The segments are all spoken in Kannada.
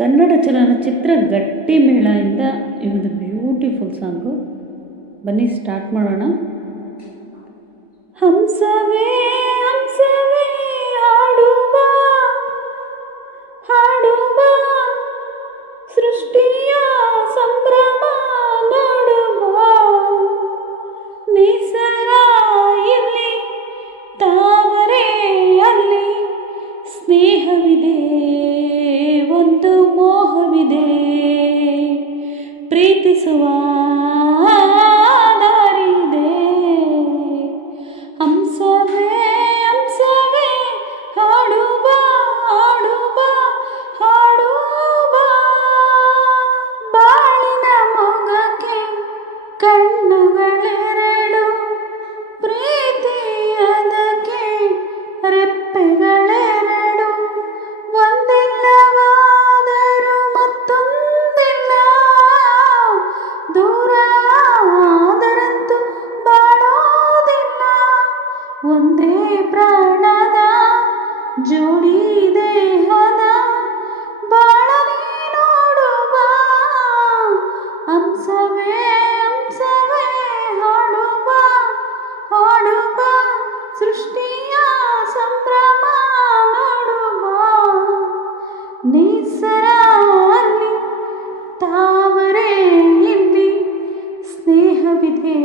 ಕನ್ನಡ ಚಲನಚಿತ್ರ ಗಟ್ಟಿ ಮೇಳ ಇಂದ ಈ ಒಂದು ಬ್ಯೂಟಿಫುಲ್ ಸಾಂಗು. ಬನ್ನಿ ಸ್ಟಾರ್ಟ್ ಮಾಡೋಣ. ಹಂಸವೇ ಹಂಸವೇ ಹಾಡುವ ಹಾಡುವ, ಸೃಷ್ಟಿಯ ಸಂಭ್ರಮ ನೋಡುವ, ನೇಸರ ಇಲ್ಲಿ ತಾವರೆ ಅಲ್ಲಿ, ಸ್ನೇಹವಿದೆ ಒಂದು ಮೋಹವಿದೆ, ಪ್ರೀತಿಸುವ ದಾರಿದೆ. ಹಂಸವೇ ಹಂಸವೇ ಹಾಡುವ ಹಾಡುವ ಹಾಡುವ, ಬಾಳಿನ ಮೊಗಕ್ಕೆ ಕಣ್ಣುಗಳೆರಡು, ಪ್ರೀತಿಯದಕ್ಕೆ ರೆಪ್ಪೆಗಳೆರಡು, ಒಂದಿಲ್ಲವಾದರೂ ಮತ್ತೊಂದಿಲ್ಲ, ದೂರ ಆದರಂತೂ ಬಾಳೋದಿಲ್ಲ, ಒಂದೇ ಪ್ರಾಣದ ಜೋಡಿ ದೇಹದ ಬಾಳಲಿ ನೋಡುವ. ಹಂಸವೇ ಹಂಸವೇ ಹಾಡುವ ಹಾಡುವ, ಸೃಷ್ಟಿಯ ಸಂಭ್ರಮ ನೋಡುವ, ನೇಸರ ಅಲ್ಲಿ ತಾವರೆ ಇಲ್ಲಿ, ಸ್ನೇಹವಿದೆ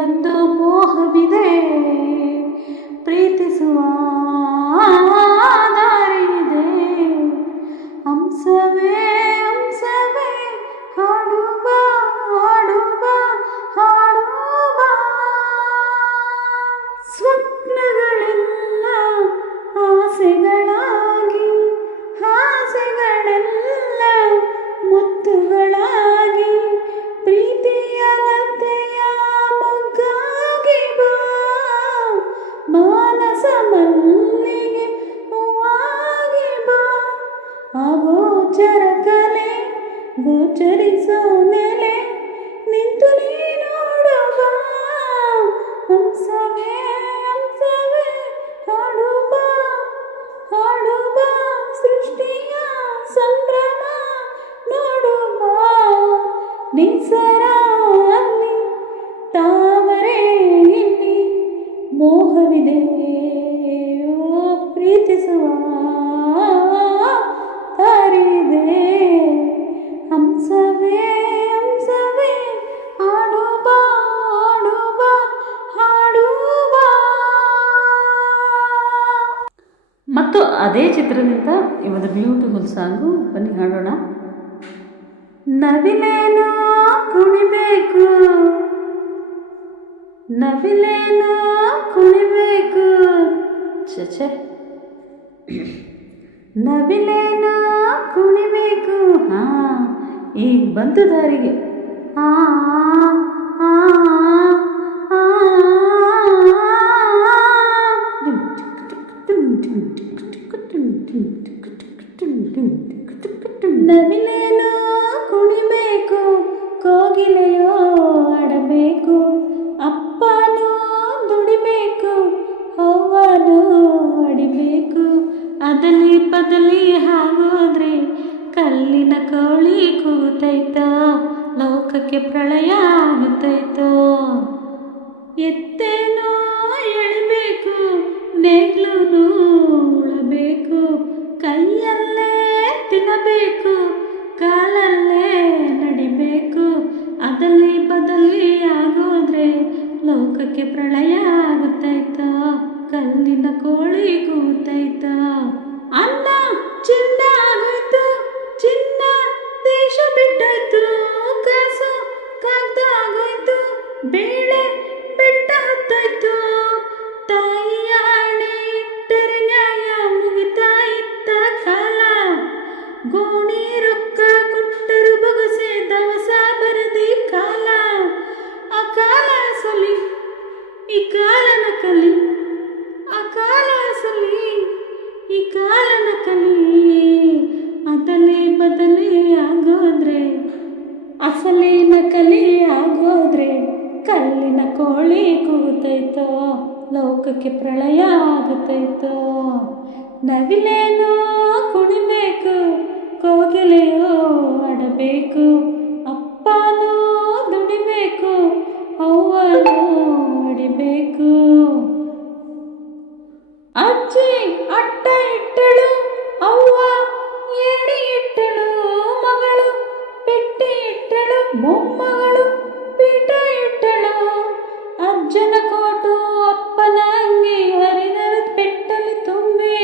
ಒಂದು ಮೋಹವಿದೆ, ಪ್ರೀತಿಸುವ ದಾರಿದೆ. ಹಂಸವೇ ಹಂಸವೇ ಹಾಡುವ ಹಾಡುವ ಹಾಡುವ, ಸ್ವಪ್ನಗಳೆಲ್ಲ ಆಸೆಗಳಾಗಿ, ಆಸೆಗಳೆಲ್ಲ ಮುತ್ತುಗಳಾಗಿ, ಪ್ರೀತಿಯ ಲತೆಯ ಮೊಗ್ಗಾಗಿ ಬಾ, ಮಾನಸ ಮಲ್ಲಿಗೆ ಹೂವಾಗಿ ಬಾ, ಆಗೋಚರ ಕಲೆ ಗೋಚರಿಸೋ ನೆಲೆ, ನಿಂತು ನೀ ನೋಡುವ. ಹಂಸವೇ ಹಂಸವೇ ಹಾಡುವ ಹಾಡುವ, ಸೃಷ್ಟಿಯ ಸಂಭ್ರಮ ನೋಡುವ, ನೇಸರ ಅಲ್ಲಿ ತಾವರೆ ಇಲ್ಲಿ, ಮೋಹವಿದೆ ಪ್ರೀತಿಸುವ ದಾರಿದೆ. ಹಂಸವೇ ಹಂಸವೇ ಹಾಡುವ ಹಾಡುವ ಹಾಡುವ. ಮತ್ತು ಅದೇ ಚಿತ್ರದಿಂದ ಈ ಒಂದು ಬ್ಯೂಟಿಫುಲ್ ಸಾಂಗು. ಬನ್ನಿ ಹಾಡೋಣ. ನವಿಲೇನೋ ಕುಣಿಬೇಕು, ನವಿಲೇನೋ ಕುಣಿಬೇಕು, ಚಚೆ ನವಿಲೇನೋ ಕುಣಿಬೇಕು. ಈಗ ಬಂತು ದಾರಿಗೆ. ನವಿಲೇನೋ ಕುಣಿಬೇಕು, ಕೋಗಿಲೆಯೋ ಆಡಬೇಕು, ಅಪ್ಪನೂ ದುಡಿಬೇಕು, ಅವ್ವನೂ ಅಡಿಬೇಕು, ಅದಲಿ ಬದಲಿ ಆಗೋದ್ರೆ ಕಲ್ಲಿನ ಕೋಳಿ ಕೂತೈತೋ, ಲೋಕಕ್ಕೆ ಪ್ರಳಯ ಆಗುತ್ತೈತೋ, ಎತ್ತೇನೋ ಎಳಿಬೇಕು, ನೇಗ್ಲೂ ಉಳಬೇಕು, ಕೈಯಲ್ಲೇ ತಿನ್ನಬೇಕು, ಕಾಲಲ್ಲೇ ನಡಿಬೇಕು, ಅದಲಿ ಬದಲಿ ಆಗೋದ್ರೆ ಲೋಕಕ್ಕೆ ಪ್ರಳಯ ಆಗುತ್ತೈತೋ, ಕಲ್ಲಿನ ಕೋಳಿ ಕೂತೈತೋ. ಅನ್ನ ಚಿನ್ನ ಆಗೋಯ್ತು, ಚಿನ್ನ ದೇಶ ಬಿಟ್ಟಾಯ್ತು, ಕಾಸು ಕಾಗ್ದ ಆಗೋಯ್ತು, ಬೇಳೆ ಬೆಟ್ಟ ಹತ್ತಾಯ್ತು, ತಾಯಿಯ ಆಣೆ ಇಟ್ಟರೆ ನ್ಯಾಯ ಮುಗಿತಾ ಇತ್ತ ಕಾಲ, ಗೋಣಿ ರೊಕ್ಕ ಕೊಟ್ಟರು ಬೊಗಸೆ ದವಸ ಬರದಿ ಕಾಲ, ಆ ಕಾಲ ಸಲಿ ಈ ಕಾಲನ ಕಲಿ, ಆ ಕಾಲ ಸಲಿ ಈ ಕಾಲನ ಕಲಿ, ಅದಲಿ ಬದಲಿ ಆಗೋದ್ರೆ ಅಸಲಿನ ಕಲಿ ಆಗೋದ್ರೆ ಕಲ್ಲಿನ ಕೋಳಿ ಕೂತೈತೋ, ಲೋಕಕ್ಕೆ ಪ್ರಳಯ ಆಗುತ್ತೈತೋ. ನವಿಲೇನೋ ಕುಣಿಬೇಕು, ಅಡಬೇಕು, ಅಪ್ಪನೂ ದುಡಿಬೇಕು, ಅವ್ವನೂ ಅಡಿಬೇಕು. ಅಜ್ಜಿ ಅಟ್ಟ ಇಟ್ಟಳು, ಅವ್ವ ಏಣಿ ಇಟ್ಟಳು, ಮಗಳು ಪೆಟ್ಟಿ ಇಟ್ಟಳು, ಮೊಮ್ಮಗಳು ಪೀಠ ಇಟ್ಟಳು. ಅಜ್ಜನ ಕೋಟು ಅಪ್ಪನ ಅಂಗಿ ಹರಿದರು ಪೆಟ್ಟಲಿ ತುಂಬಿ,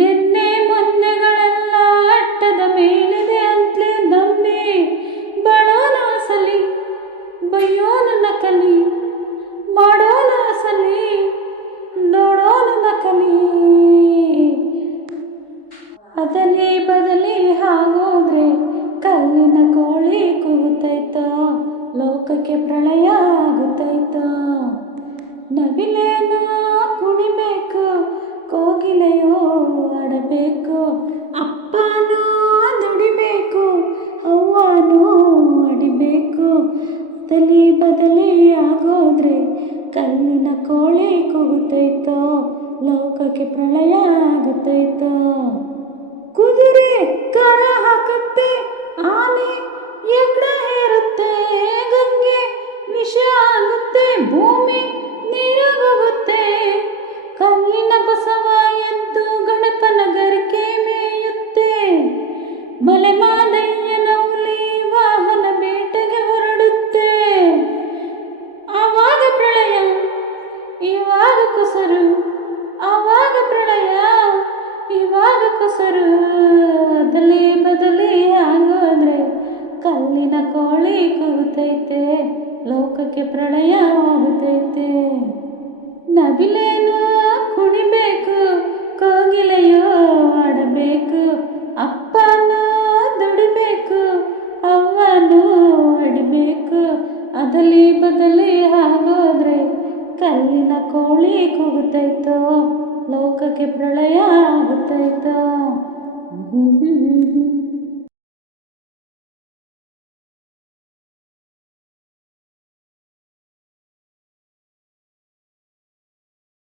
ನಿನ್ನೆ ಮೊನ್ನೆಗಳೆಲ್ಲ ಅಟ್ಟದ ಮೇಲಿದೆ ಅಂತಲೇ ನಂಬಿ. ಬಡೋನ ಅಸಲಿ ಬಯ್ಯೋನ ನಕಲಿ, ಮಾಡೋನ ಅಸಲಿ ನೋಡೋನ ನಕಲಿ. ಅದಲಿ ಬದಲಿ ಆಗೋದ್ರೆ ಕಲ್ಲಿನ ಕೋಳಿ ಕೂಗುತ್ತೈತೋ, ಲೋಕಕ್ಕೆ ಪ್ರಳಯ ಆಗುತ್ತೈತೋ. ನವಿಲೇನೋ ಕುಣಿಬೇಕು, ಕೋಗಿಲೆಯೋ ಆಡಬೇಕು, ಅಪ್ಪನೂ ದುಡಿಬೇಕು, ಅವ್ವನೂ ಅಡಿಬೇಕು. ಅದಲಿ ಬದಲಿ ಆಗೋದ್ರೆ ಕಲ್ಲಿನ ಕೋಳಿ ಕೂಗುತ್ತೈತೋ, ಲೋಕಕ್ಕೆ ಪ್ರಳಯ ಆಗುತ್ತೈತೋ. ಕುದುರೆ ಕರ ಹಾಕುತ್ತೆ, ಆನೆ ಎಗ್ರ ಹೇರುತ್ತೆ, ಗಂಗೆ ವಿಷ ಆಗುತ್ತೆ, ಭೂಮಿ ನೀರಾಗೋಗುತ್ತೆ. ಕಲ್ಲಿನ ಬಸವ ಎದ್ದು ಗಣಪನ ಗರಿಕೆ ಮೇಯುತ್ತೆ, ಮಲೆ ಮಾದಯ್ಯನ ಹುಲಿ ವಾಹನ ಬೇಟೆಗೆ ಹೊರಡುತ್ತೆ. ಆವಾಗ ಪ್ರಳಯ, ಇವಾಗ ಕುಸರು, ಆವಾಗ ಪ್ರಳಯ, ಇವಾಗ ಕುಸರು. ಅದಲಿ ಬದಲಿ ಆಗೋದ್ರೆ ಕಲ್ಲಿನ ಕೋಳಿ ಕೂಗುತ್ತೈತೆ, ಲೋಕಕ್ಕೆ ಪ್ರಳಯ ಆಗುತ್ತೈತೆ. ನವಿಲೇನೋ ಕುಣಿಬೇಕು, ಕೋಗಿಲೆಯೋ ಆಡಬೇಕು, ಅಪ್ಪನೂ ದುಡಿಬೇಕು, ಅವ್ವನೂ ಅಡಿಬೇಕು. ಅದಲಿ ಬದಲಿ ಆಗೋದ್ರೆ ಕಲ್ಲಿನ ಕೋಳಿ ಕೂಗುತ್ತೈತೋ, ಲೋಕಕ್ಕೆ ಪ್ರಳಯ ಆಗುತ್ತೈತೋ.